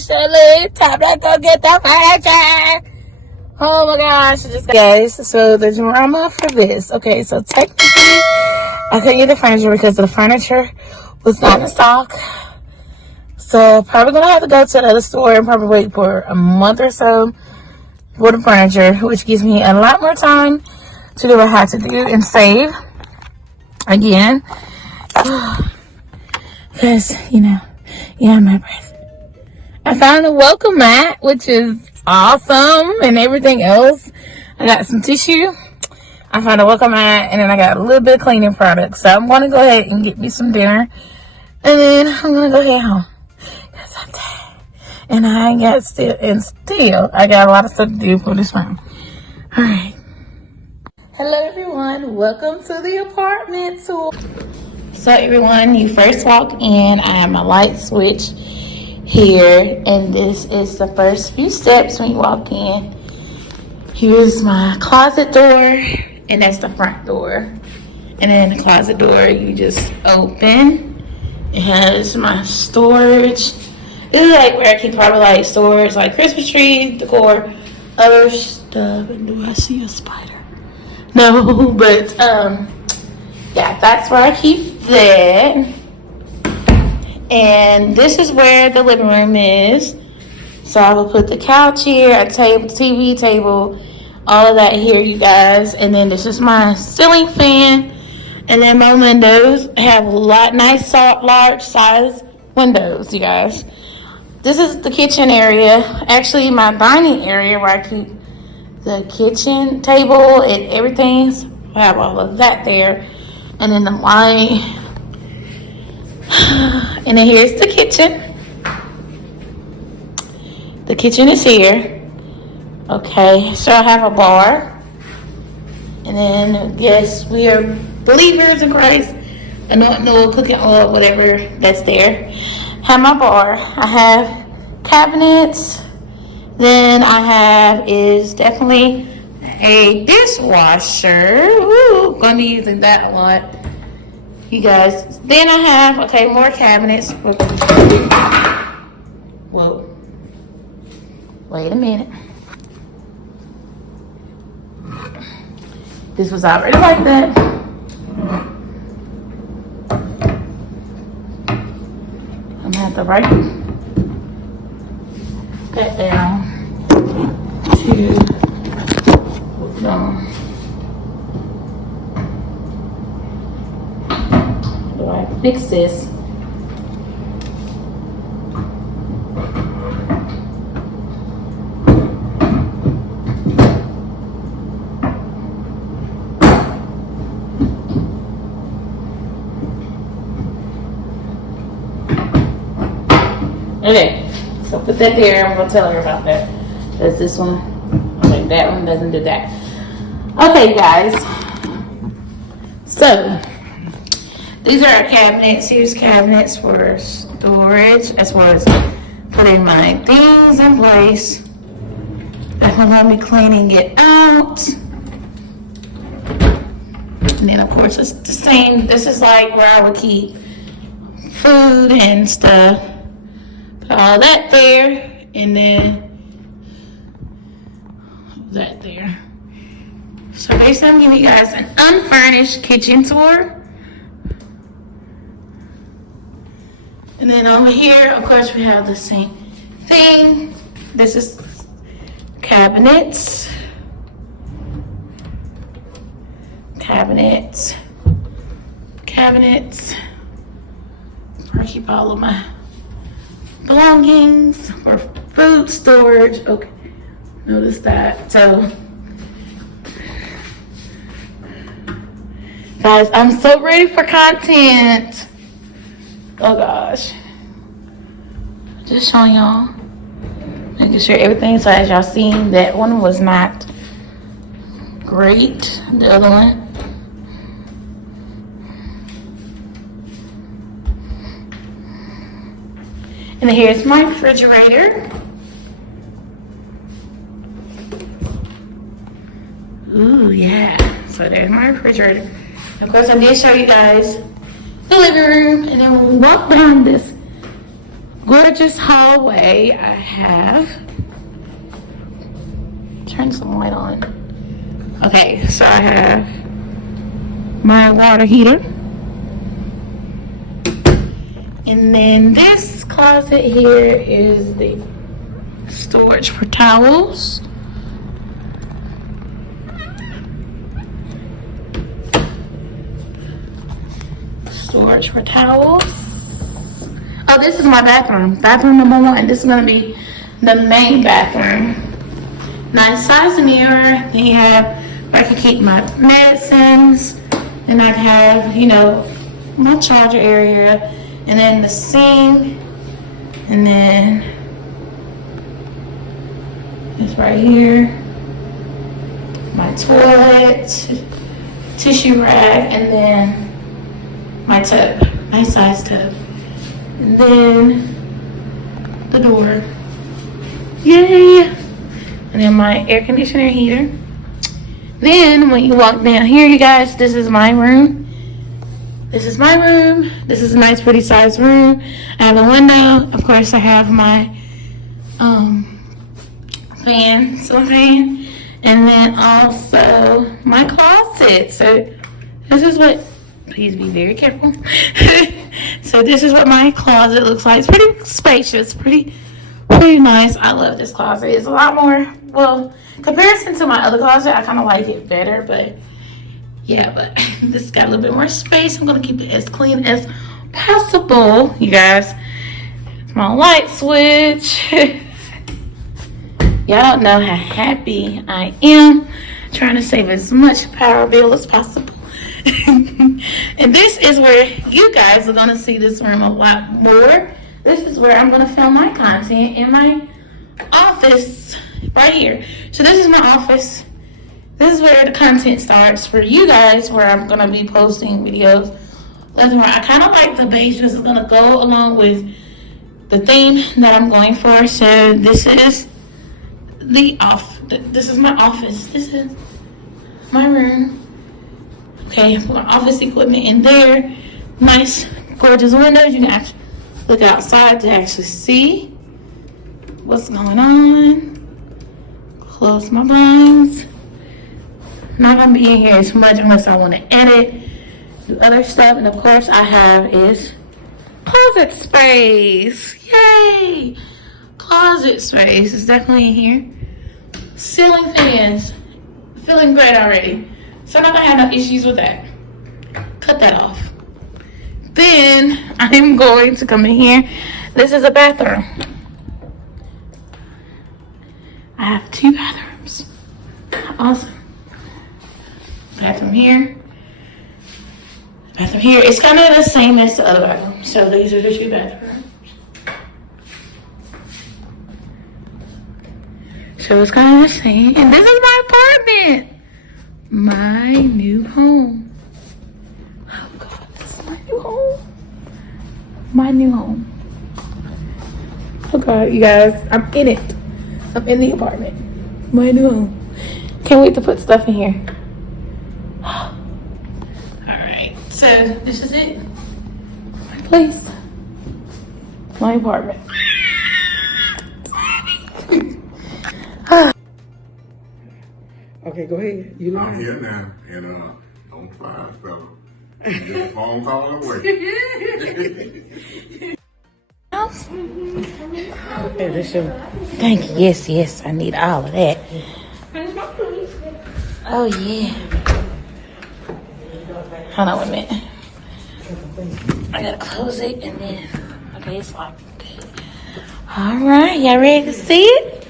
officially time to go get the furniture. Oh my gosh, guys, so the drama for this. Okay, so technically I couldn't get the furniture because the furniture was not in stock. So probably gonna have to go to another store and probably wait for a month or so for the furniture, which gives me a lot more time to do what I have to do and save again. Because, my breath. I found a welcome mat, which is awesome, and everything else. I got some tissue. I found a welcome mat, and then I got a little bit of cleaning products. So I'm going to go ahead and get me some dinner, and then I'm going to go head home. Because I'm tired. And I got still, I got a lot of stuff to do for this room. All right. Hello, everyone. Welcome to the apartment tour. So, everyone, you first walk in. I have my light switch here, and this is the first few steps when you walk in. Here's my closet door, and that's the front door. And then the closet door, you just open. It has my storage. This is like where I keep probably like storage, like Christmas tree, decor, other stuff. And do I see a spider? No, but yeah, that's where I keep that. And this is where the living room is. So I will put the couch here, a table, TV table, all of that here, you guys. And then this is my ceiling fan. And then my windows have a lot nice, large size windows, you guys. This is the kitchen area. Actually, my dining area where I keep the kitchen table and everything. So I have all of that there. And then the light. And then here's the kitchen. The kitchen is here. Okay, so I have a bar. And then, yes, we are believers in Christ. Anointing oil, cooking oil, whatever that's there. Have my bar. I have cabinets. Then I have is definitely a dishwasher. Ooh, gonna be using that a lot, you guys. Then I have, okay, more cabinets. Whoa. Wait a minute. This was already like that. I'm gonna have to write that down to do I fix this? Okay, so put that there. I'm gonna tell her about that. Does this one? Okay, that one doesn't do that. Okay, guys. So these are our cabinets. Here's cabinets for storage, as well as putting my things in place. And I'll be cleaning it out. And then, of course, it's the same. This is like where I would keep food and stuff. All that there, and then that there. So basically, I'm giving you guys an unfurnished kitchen tour. And then over here, of course, we have the same thing. This is cabinets. Cabinets. Cabinets. Where I keep all of my belongings or food storage. Okay, notice that. So guys, I'm so ready for content. Oh gosh, just showing y'all, making sure everything. So as y'all seen, that one was not great, the other one. And here's my refrigerator. Ooh, yeah. So there's my refrigerator. Of course, I did show you guys the living room. And then when we walk down this gorgeous hallway. I have, turn some light on. Okay, so I have my water heater. And then this closet here is the storage for towels. Storage for towels. Oh, this is my bathroom. Bathroom number 1. This is gonna be the main bathroom. Nice size mirror. Then you have where I can keep my medicines. And I'd have, you know, my charger area. And then the sink. And then this right here. My toilet. Tissue rack. And then my tub. Nice size tub. And then the door. Yay! And then my air conditioner heater. Then when you walk down here, you guys, this is my room. This is my room. This is a nice, pretty sized room. I have a window. Of course, I have my fan, ceiling fan. And then also my closet. So this is what, please be very careful. So this is what my closet looks like. It's pretty spacious, pretty nice. I love this closet. It's a lot more, well, comparison to my other closet, I kind of like it better, but yeah, but this got a little bit more space. I'm gonna keep it as clean as possible, you guys. It's my light switch. Y'all don't know how happy I am. Trying to save as much power bill as possible. And this is where you guys are gonna see this room a lot more. This is where I'm gonna film my content in my office right here. So this is my office. This is where the content starts for you guys, where I'm gonna be posting videos left and right. I kind of like the beige because it's gonna go along with the theme that I'm going for. So this is this is my office. This is my room. Okay, I put my office equipment in there. Nice, gorgeous windows. You can actually look outside to actually see what's going on. Close my blinds. Not gonna be in here too much unless I want to edit, do other stuff. And of course, I have is closet space. Yay! Closet space is definitely in here. Ceiling fans, feeling great already. So I'm not gonna have no issues with that. Cut that off. Then I'm going to come in here. This is a bathroom. I have 2 bathrooms. Awesome. Bathroom here. Bathroom here. It's kind of the same as the other bathroom. So these are the 2 bathrooms. So it's kind of the same. And this is my apartment. My new home. Oh God, this is my new home. My new home. Oh God, you guys, I'm in it. I'm in the apartment. My new home. Can't wait to put stuff in here. Alright, so this is it. My place. My apartment. Okay, go ahead. You I'm here now, and don't try, fella. Just phone call away. Okay, this should. Thank you. Yes, I need all of that. Oh yeah. Hold on a minute. I gotta close it and then. Okay, it's locked. Okay. All right, y'all ready to see it?